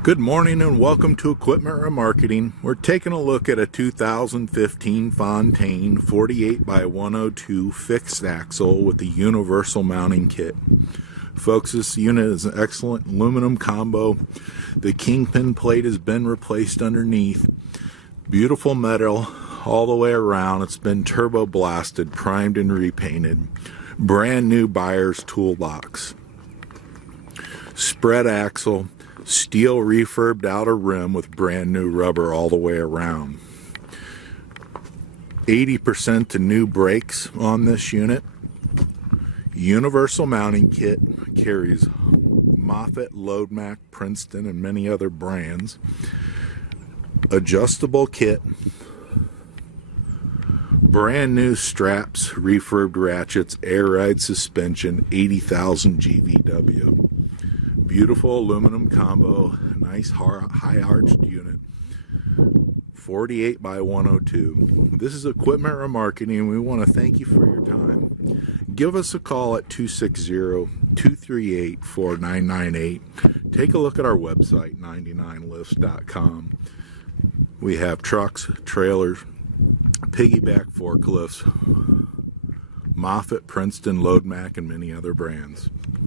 Good morning and welcome to Equipment Remarketing. We're taking a look at a 2015 Fontaine 48x102 fixed axle with a universal mounting kit. Folks, this unit is an excellent aluminum combo. The kingpin plate has been replaced underneath. Beautiful metal all the way around. It's been turbo blasted, primed and repainted. Brand new buyer's toolbox. Spread axle. Steel refurbed outer rim with brand new rubber all the way around. 80% to new brakes on this unit. Universal mounting kit, carries Moffett, Loadmac, Princeton, and many other brands. Adjustable kit. Brand new straps, refurbed ratchets, air ride suspension, 80,000 GVW. Beautiful aluminum combo, nice high arched unit, 48x102. This is Equipment Remarketing. We want to thank you for your time. Give us a call at 260-238-4998. Take a look at our website, 99lifts.com. We have trucks, trailers, piggyback forklifts, Moffett, Princeton, Loadmac, and many other brands.